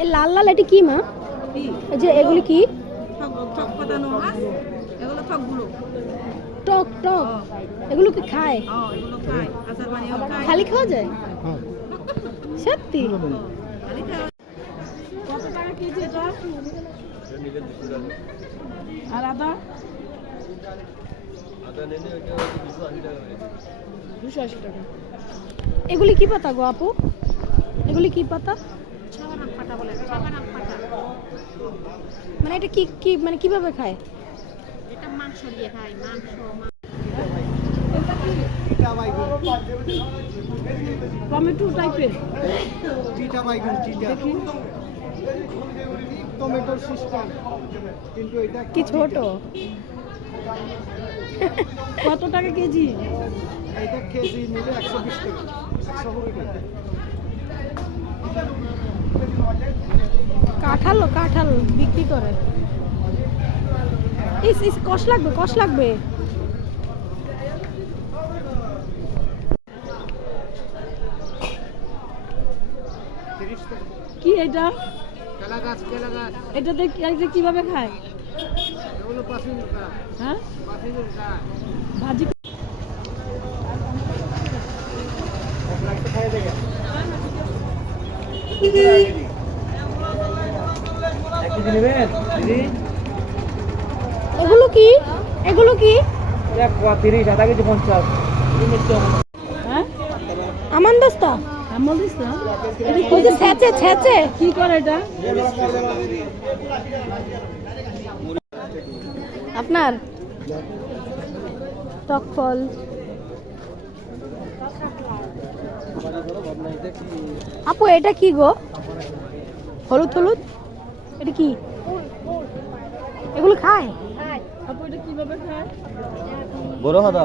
এই লাল লাল এটি কি মা? এই যে এগুলি কি? টক পাতানো মাছ, এগুলো টকগুলো। টক টক এগুলো কি খায়? এগুলো খায়, আচার বানিয়েও খায়। খালি খাওয়া যায়? সত্যি? খালি খাওয়া। কত টাকা কেজি এটা? আর আদা? দুশো 280 টাকা। এগুলি কি পাতা গো আপু? এগুলি কি পাতা? ছাগনাক পাতা বলে, ছাগনাক পাতা। মানে এটা কি কি মানে কিভাবে খায়? এটা মাংস দিয়ে খায়, মাংস। টমেটো টাইপের। চিটা বাইগন চিটা। টমেটোর সিস্টেম কিন্তু এটা কি ছোট? কত টাকা কেজি? এটা কেজি নিলে 120 টাকা 120 টাকা। কাঁঠাল কাঁঠাল বিক্রি করে। ইস ইস কষ লাগবে কষ লাগবে। কি এটা? কেলা গাছ কেলা গাছ এটাতে কিভাবে খায়? এগুলো পাঁচিল গাছ হ্যাঁ, পাঁচিলের গাছ ভাজি। লাগতে খাই দেখে এগুলো কি? এগুলো কি? 30 আধা কেজি 50। হ্যাঁ, আমান দোস্তা আমল দিস না। ওই যে ছেঁচে ছেঁচে কি করে এটা? আপনার টক ফল। আপু এটা কি গো? হলুদ হলুদ এটা কি? এগুলো খায়? আপু এটা কিভাবে খায়? বড় হাত